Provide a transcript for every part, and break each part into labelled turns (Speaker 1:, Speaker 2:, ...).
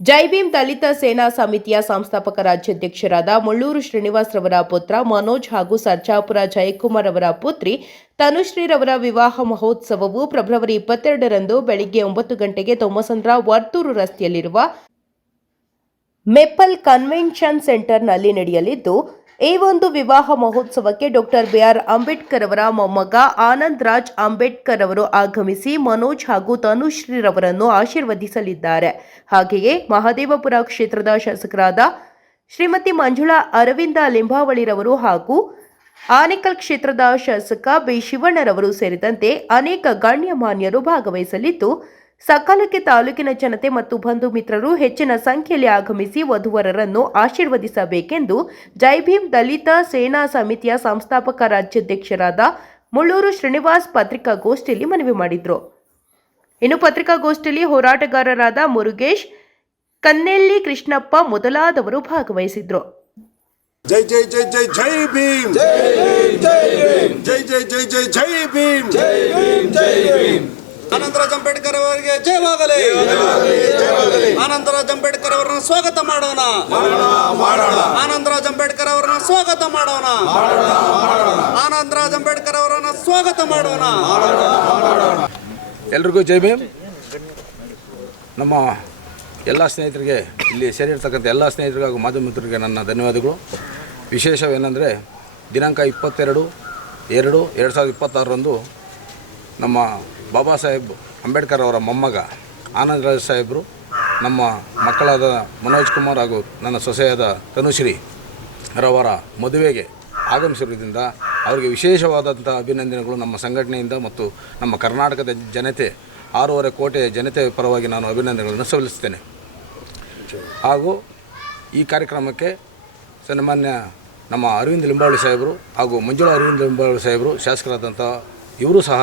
Speaker 1: ಜೈ ಭೀಮ್ ದಲಿತ ಸೇನಾ ಸಮಿತಿಯ ಸಂಸ್ಥಾಪಕ ರಾಜ್ಯಾಧ್ಯಕ್ಷರಾದ ಮುಳ್ಳೂರು ಶ್ರೀನಿವಾಸ್ ರವರ ಪುತ್ರ ಮನೋಜ್ ಹಾಗೂ ಸರ್ಜಾಪುರ ಜಯಕುಮಾರ್ ಅವರ ಪುತ್ರಿ ತನುಶ್ರೀರವರ ವಿವಾಹ ಮಹೋತ್ಸವವು ಫೆಬ್ರವರಿ ಇಪ್ಪತ್ತೆರಡರಂದು ಬೆಳಿಗ್ಗೆ ಒಂಬತ್ತು ಗಂಟೆಗೆ ತೊಮ್ಮಸಂದ್ರ ವರ್ತೂರು ರಸ್ತೆಯಲ್ಲಿರುವ ಮೆಪ್ಪಲ್ ಕನ್ವೆನ್ಷನ್ ಸೆಂಟರ್ನಲ್ಲಿ ನಡೆಯಲಿದ್ದು ಈ ಒಂದು ವಿವಾಹ ಮಹೋತ್ಸವಕ್ಕೆ ಡಾಕ್ಟರ್ ಬಿಆರ್ ಅಂಬೇಡ್ಕರ್ ಅವರ ಮೊಮ್ಮಗ ಆನಂದ್ ರಾಜ್ ಅಂಬೇಡ್ಕರ್ ಅವರು ಆಗಮಿಸಿ ಮನೋಜ್ ಹಾಗೂ ತನುಶ್ರೀರವರನ್ನು ಆಶೀರ್ವದಿಸಲಿದ್ದಾರೆ. ಹಾಗೆಯೇ ಮಹದೇವಪುರ ಕ್ಷೇತ್ರದ ಶಾಸಕರಾದ ಶ್ರೀಮತಿ ಮಂಜುಳಾ ಅರವಿಂದ ಲಿಂಬಾವಳಿರವರು ಹಾಗೂ ಆನೇಕಲ್ ಕ್ಷೇತ್ರದ ಶಾಸಕ ಬಿ ಶಿವಣ್ಣರವರು ಸೇರಿದಂತೆ ಅನೇಕ ಗಣ್ಯಮಾನ್ಯರು ಭಾಗವಹಿಸಲಿದ್ದು ಸಕಾಲಕ್ಕೆ ತಾಲೂಕಿನ ಜನತೆ ಮತ್ತು ಬಂಧು ಮಿತ್ರರು ಹೆಚ್ಚಿನ ಸಂಖ್ಯೆಯಲ್ಲಿ ಆಗಮಿಸಿ ವಧುವರರನ್ನು ಆಶೀರ್ವದಿಸಬೇಕೆಂದು ಜೈಭೀಮ್ ದಲಿತ ಸೇನಾ ಸಮಿತಿಯ ಸಂಸ್ಥಾಪಕ ರಾಜ್ಯಾಧ್ಯಕ್ಷರಾದ ಮುಳ್ಳೂರು ಶ್ರೀನಿವಾಸ್ ಪತ್ರಿಕಾಗೋಷ್ಠಿಯಲ್ಲಿ ಮನವಿ ಮಾಡಿದರು. ಇನ್ನು ಪತ್ರಿಕಾಗೋಷ್ಠಿಯಲ್ಲಿ ಹೋರಾಟಗಾರರಾದ ಮುರುಗೇಶ್ ಕನ್ನೆಲ್ಲಿ ಕೃಷ್ಣಪ್ಪ ಮೊದಲಾದವರು ಭಾಗವಹಿಸಿದ್ರು.
Speaker 2: ಜೈ ಜೈ ಜೈ ಜೈ ಜೈ ಭೀಮ್! ಜೈ ಜೈ ಜೈ ಜೈ ಜೈ ಜೈ ಭೀಮ್!
Speaker 3: ಆನಂದರಾಜ್ ಜಂಪೇಡ್ಕರ್ ಅವರಿಗೆ ಜಯವಾಗಲಿ ಅನಂತರ ಜಂಪೇಡ್ಕರ್ ಅವರನ್ನ ಸ್ವಾಗತ ಮಾಡೋಣ. ಆನಂದರಾಜ್ ಜಂಪೇಡ್ಕರ್ ಅವರನ್ನ ಸ್ವಾಗತ ಮಾಡೋಣ. ಆನಂದರಾಜ್ ಜಂಪೇಡ್ಕರ್ ಅವರನ್ನ ಸ್ವಾಗತ ಮಾಡೋಣ.
Speaker 4: ಎಲ್ರಿಗೂ ಜೈ ಭೀಮ್. ನಮ್ಮ ಎಲ್ಲ ಸ್ನೇಹಿತರಿಗೆ, ಇಲ್ಲಿ ಸೇರಿರ್ತಕ್ಕಂಥ ಎಲ್ಲ ಸ್ನೇಹಿತರಿಗೆ ಹಾಗೂ ಮಾಧ್ಯಮ ಮಿತ್ರರಿಗೆ ನನ್ನ ಧನ್ಯವಾದಗಳು. ವಿಶೇಷವೇನೆಂದರೆ, ದಿನಾಂಕ ಇಪ್ಪತ್ತೆರಡು, ಎರಡು ಎರಡು ಸಾವಿರದ ಇಪ್ಪತ್ತಾರರಂದು ನಮ್ಮ ಬಾಬಾ ಸಾಹೇಬ್ ಅಂಬೇಡ್ಕರ್ ಅವರ ಮೊಮ್ಮಗ ಆನಂದರಾಜ್ ಸಾಹೇಬರು, ನಮ್ಮ ಮಕ್ಕಳಾದ ಮನೋಜ್ ಕುಮಾರ್ ಹಾಗೂ ನನ್ನ ಸೊಸೆಯಾದ ತನುಶ್ರೀ ರವರ ಮದುವೆಗೆ ಆಗಮಿಸಿರುವುದರಿಂದ ಅವರಿಗೆ ವಿಶೇಷವಾದಂಥ ಅಭಿನಂದನೆಗಳು ನಮ್ಮ ಸಂಘಟನೆಯಿಂದ ಮತ್ತು ನಮ್ಮ ಕರ್ನಾಟಕದ ಜನತೆ, ಆರೂವರೆ ಕೋಟೆ ಜನತೆ ಪರವಾಗಿ ನಾನು ಅಭಿನಂದನೆಗಳನ್ನು ಸಲ್ಲಿಸ್ತೇನೆ ಹಾಗೂ ಈ ಕಾರ್ಯಕ್ರಮಕ್ಕೆ ಸನ್ಮಾನ್ಯ ನಮ್ಮ ಅರವಿಂದ್ ಲಿಂಬಾವಳಿ ಸಾಹೇಬರು ಹಾಗೂ ಮಂಜುಳಾ ಅರವಿಂದ್ ಲಿಂಬಾವಳಿ ಸಾಹೇಬರು ಶಾಸಕರಾದಂಥ ಇವರು ಸಹ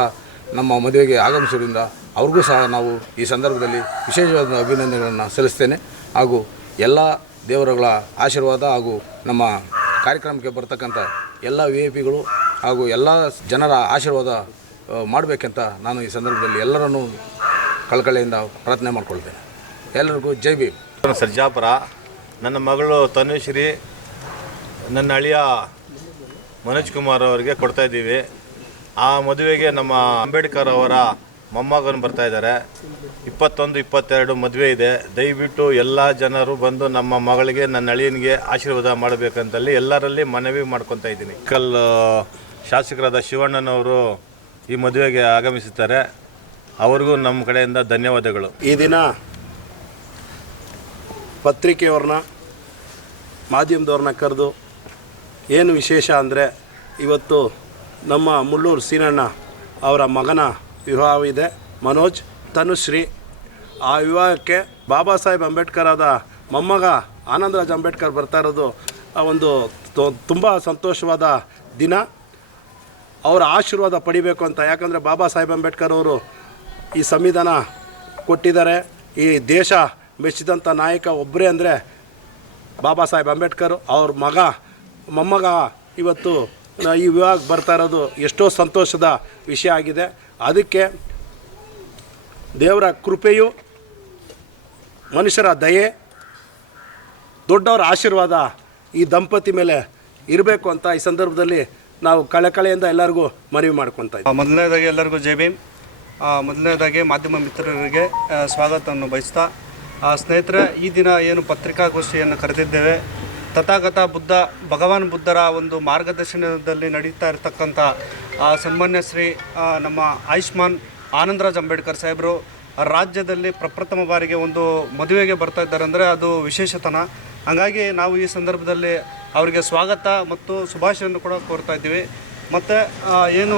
Speaker 4: ನಮ್ಮ ಮದುವೆಗೆ ಆಗಮಿಸೋದ್ರಿಂದ ಅವ್ರಿಗೂ ಸಹ ನಾವು ಈ ಸಂದರ್ಭದಲ್ಲಿ ವಿಶೇಷವಾದ ಅಭಿನಂದನೆಗಳನ್ನು ಸಲ್ಲಿಸ್ತೇನೆ. ಹಾಗೂ ಎಲ್ಲ ದೇವರುಗಳ ಆಶೀರ್ವಾದ ಹಾಗೂ ನಮ್ಮ ಕಾರ್ಯಕ್ರಮಕ್ಕೆ ಬರ್ತಕ್ಕಂಥ ಎಲ್ಲ ವಿ ಐ ಪಿಗಳು ಹಾಗೂ ಎಲ್ಲ ಜನರ ಆಶೀರ್ವಾದ ಮಾಡಬೇಕಂತ ನಾನು ಈ ಸಂದರ್ಭದಲ್ಲಿ ಎಲ್ಲರನ್ನೂ ಕಳಕಳಿಯಿಂದ ಪ್ರಾರ್ಥನೆ ಮಾಡ್ಕೊಳ್ತೇನೆ. ಎಲ್ಲರಿಗೂ ಜೈ
Speaker 5: ಬಿ ಸರ್ಜಾಪುರ, ನನ್ನ ಮಗಳು ತನುಶ್ರೀ, ನನ್ನ ಅಳಿಯ ಮನೋಜ್ ಕುಮಾರ್ ಅವರಿಗೆ ಕೊಡ್ತಾ ಇದ್ದೀವಿ. ಆ ಮದುವೆಗೆ ನಮ್ಮ ಅಂಬೇಡ್ಕರ್ ಅವರ ಮೊಮ್ಮಗನು ಬರ್ತಾ ಇದ್ದಾರೆ. ಇಪ್ಪತ್ತೊಂದು, ಇಪ್ಪತ್ತೆರಡು ಮದುವೆ ಇದೆ. ದಯವಿಟ್ಟು ಎಲ್ಲ ಜನರು ಬಂದು ನಮ್ಮ ಮಗಳಿಗೆ, ನನ್ನ ಅಳಿಯನಿಗೆ ಆಶೀರ್ವಾದ ಮಾಡಬೇಕಂತಲ್ಲಿ ಎಲ್ಲರಲ್ಲಿ ಮನವಿ ಮಾಡ್ಕೊತಾ ಇದ್ದೀನಿ. ಕಲ್ ಶಾಸಕರಾದ ಶಿವಣ್ಣನವರು ಈ ಮದುವೆಗೆ ಆಗಮಿಸುತ್ತಾರೆ. ಅವ್ರಿಗೂ ನಮ್ಮ ಕಡೆಯಿಂದ ಧನ್ಯವಾದಗಳು.
Speaker 2: ಈ ದಿನ ಪತ್ರಿಕೆಯವ್ರನ್ನ, ಮಾಧ್ಯಮದವ್ರನ್ನ ಕರೆದು ಏನು ವಿಶೇಷ ಅಂದರೆ ಇವತ್ತು ನಮ್ಮ ಮುಳ್ಳೂರು ಸೀನಣ್ಣ ಅವರ ಮಗನ ವಿವಾಹವಿದೆ. ಮನೋಜ್, ತನುಶ್ರೀ. ಆ ವಿವಾಹಕ್ಕೆ ಬಾಬಾ ಸಾಹೇಬ್ ಅಂಬೇಡ್ಕರ್ ಆದ ಮೊಮ್ಮಗ ಆನಂದರಾಜ್ ಅಂಬೇಡ್ಕರ್ ಬರ್ತಾ ಇರೋದು ಒಂದು ತುಂಬ ಸಂತೋಷವಾದ ದಿನ. ಅವರ ಆಶೀರ್ವಾದ ಪಡಿಬೇಕು ಅಂತ, ಯಾಕಂದರೆ ಬಾಬಾ ಸಾಹೇಬ್ ಅಂಬೇಡ್ಕರ್ ಅವರು ಈ ಸಂವಿಧಾನ ಕೊಟ್ಟಿದ್ದಾರೆ. ಈ ದೇಶ ಮೆಚ್ಚಿದಂಥ ನಾಯಕ ಒಬ್ಬರೇ ಅಂದರೆ ಬಾಬಾ ಸಾಹೇಬ್ ಅಂಬೇಡ್ಕರ್. ಅವ್ರ ಮಗ, ಮೊಮ್ಮಗ ಇವತ್ತು ಈ ವಿವಾಹಕ್ಕೆ ಬರ್ತಾ ಇರೋದು ಎಷ್ಟೋ ಸಂತೋಷದ ವಿಷಯ ಆಗಿದೆ. ಅದಕ್ಕೆ ದೇವರ ಕೃಪೆಯು, ಮನುಷ್ಯರ ದಯೆ, ದೊಡ್ಡವರ ಆಶೀರ್ವಾದ ಈ ದಂಪತಿ ಮೇಲೆ ಇರಬೇಕು ಅಂತ ಈ ಸಂದರ್ಭದಲ್ಲಿ ನಾವು ಕಳೆಕಳೆಯಿಂದ ಎಲ್ಲರಿಗೂ ಮನವಿ ಮಾಡ್ಕೊತಾ ಇದ್ದೀವಿ
Speaker 6: ಮೊದಲನೇದಾಗಿ ಎಲ್ಲರಿಗೂ ಜೈ ಭೀಮ್. ಮೊದಲನೇದಾಗಿ ಮಾಧ್ಯಮ ಮಿತ್ರರಿಗೆ ಸ್ವಾಗತವನ್ನು ಬಯಸ್ತಾ ಸ್ನೇಹಿತರೆ, ಈ ದಿನ ಏನು ಪತ್ರಿಕಾಗೋಷ್ಠಿಯನ್ನು ಕರೆದಿದ್ದೇವೆ. ತಥಾಗತ ಬುದ್ಧ, ಭಗವಾನ್ ಬುದ್ಧರ ಒಂದು ಮಾರ್ಗದರ್ಶನದಲ್ಲಿ ನಡೀತಾ ಇರತಕ್ಕಂಥ ಸನ್ಮಾನ್ಯ ಶ್ರೀ ನಮ್ಮ ಆಯುಷ್ಮಾನ್ ಆನಂದರಾಜ್ ಅಂಬೇಡ್ಕರ್ ಸಾಹೇಬರು ರಾಜ್ಯದಲ್ಲಿ ಪ್ರಪ್ರಥಮ ಬಾರಿಗೆ ಒಂದು ಮದುವೆಗೆ ಬರ್ತಾ ಇದ್ದಾರೆ ಅಂದರೆ ಅದು ವಿಶೇಷತನ. ಹಾಗಾಗಿ ನಾವು ಈ ಸಂದರ್ಭದಲ್ಲಿ ಅವರಿಗೆ ಸ್ವಾಗತ ಮತ್ತು ಶುಭಾಶಯವನ್ನು ಕೂಡ ಕೋರ್ತಾ ಇದ್ದೀವಿ. ಮತ್ತು ಏನು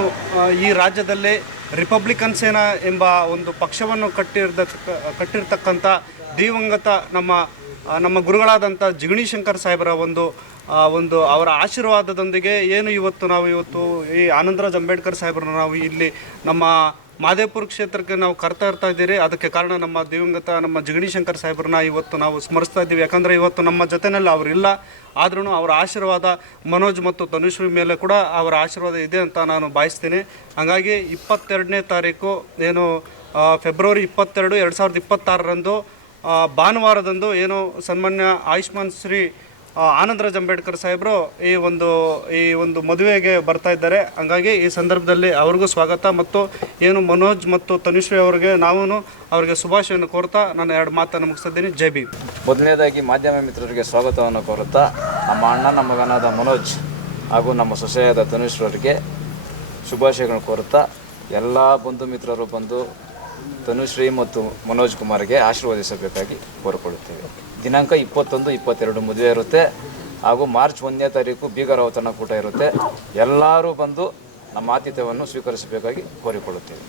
Speaker 6: ಈ ರಾಜ್ಯದಲ್ಲಿ ರಿಪಬ್ಲಿಕನ್ ಸೇನಾ ಎಂಬ ಒಂದು ಪಕ್ಷವನ್ನು ಕಟ್ಟಿರ್ದ ಕಟ್ಟಿರ್ತಕ್ಕಂಥ ದಿವಂಗತ ನಮ್ಮ ನಮ್ಮ ಗುರುಗಳಾದಂಥ ಜಿಗಣಿ ಶಂಕರ್ ಸಾಹೇಬರ ಒಂದು ಒಂದು ಅವರ ಆಶೀರ್ವಾದದೊಂದಿಗೆ ಏನು ಇವತ್ತು ನಾವು ಇವತ್ತು ಈ ಆನಂದರಾಜ್ ಅಂಬೇಡ್ಕರ್ ಸಾಹೇಬರನ್ನ ನಾವು ಇಲ್ಲಿ ನಮ್ಮ ಮಾದೇಪುರ ಕ್ಷೇತ್ರಕ್ಕೆ ನಾವು ಕರ್ತಾ ಇರ್ತಾ ಇದ್ದೀರಿ. ಅದಕ್ಕೆ ಕಾರಣ ನಮ್ಮ ದಿವಂಗತ, ನಮ್ಮ ಜಿಗಣಿ ಶಂಕರ್ ಸಾಹೇಬ್ರನ್ನ ಇವತ್ತು ನಾವು ಸ್ಮರಿಸ್ತಾ ಇದ್ದೀವಿ. ಯಾಕಂದರೆ ಇವತ್ತು ನಮ್ಮ ಜೊತೆಯಲ್ಲಿ ಅವರಿಲ್ಲ ಆದ್ರೂ ಅವರ ಆಶೀರ್ವಾದ ಮನೋಜ್ ಮತ್ತು ತನುಶ್ರೀ ಮೇಲೆ ಕೂಡ ಅವರ ಆಶೀರ್ವಾದ ಇದೆ ಅಂತ ನಾನು ಭಾವಿಸ್ತೀನಿ. ಹಾಗಾಗಿ ಇಪ್ಪತ್ತೆರಡನೇ ತಾರೀಕು, ಏನು ಫೆಬ್ರವರಿ ಇಪ್ಪತ್ತೆರಡು, ಎರಡು ಸಾವಿರದ ಇಪ್ಪತ್ತಾರರಂದು ಭಾನುವಾರದಂದು ಏನು ಸನ್ಮಾನ್ಯ ಆಯುಷ್ಮಾನ್ ಶ್ರೀ ಆನಂದರಾಜ್ ಅಂಬೇಡ್ಕರ್ ಸಾಹೇಬರು ಈ ಒಂದು ಈ ಒಂದು ಮದುವೆಗೆ ಬರ್ತಾ ಇದ್ದಾರೆ. ಹಂಗಾಗಿ ಈ ಸಂದರ್ಭದಲ್ಲಿ ಅವ್ರಿಗೂ ಸ್ವಾಗತ ಮತ್ತು ಏನು ಮನೋಜ್ ಮತ್ತು ತನುಶ್ರೀ ಅವರಿಗೆ ನಾವು ಅವರಿಗೆ ಶುಭಾಶಯವನ್ನು ಕೋರ್ತಾ ನಾನು ಎರಡು ಮಾತನ್ನು ಮುಗಿಸ್ತಿದ್ದೀನಿ ಜೈ ಬಿ
Speaker 7: ಮೊದಲನೇದಾಗಿ ಮಾಧ್ಯಮ ಮಿತ್ರರಿಗೆ ಸ್ವಾಗತವನ್ನು ಕೋರುತ್ತಾ ನಮ್ಮ ಅಣ್ಣನ ಮಗನಾದ ಮನೋಜ್ ಹಾಗೂ ನಮ್ಮ ಸೊಸೆಯಾದ ತನುಶ್ರವರಿಗೆ ಶುಭಾಶಯಗಳನ್ನು ಕೋರುತ್ತಾ ಎಲ್ಲ ಬಂಧು ಮಿತ್ರರು ಬಂದು ತನುಶ್ರೀ ಮತ್ತು ಮನೋಜ್ ಕುಮಾರ್ಗೆ ಆಶೀರ್ವದಿಸಬೇಕಾಗಿ ಕೋರಿಕೊಳ್ಳುತ್ತೇವೆ. ದಿನಾಂಕ ಇಪ್ಪತ್ತೊಂದು, ಇಪ್ಪತ್ತೆರಡು ಮದುವೆ ಇರುತ್ತೆ. ಹಾಗೂ ಮಾರ್ಚ್ ಒಂದನೇ ತಾರೀಕು ಬೀಗರ ಔತಣ ಕೂಟ ಇರುತ್ತೆ. ಎಲ್ಲರೂ ಬಂದು ನಮ್ಮ ಆತಿಥ್ಯವನ್ನು ಸ್ವೀಕರಿಸಬೇಕಾಗಿ ಕೋರಿಕೊಳ್ಳುತ್ತೇವೆ.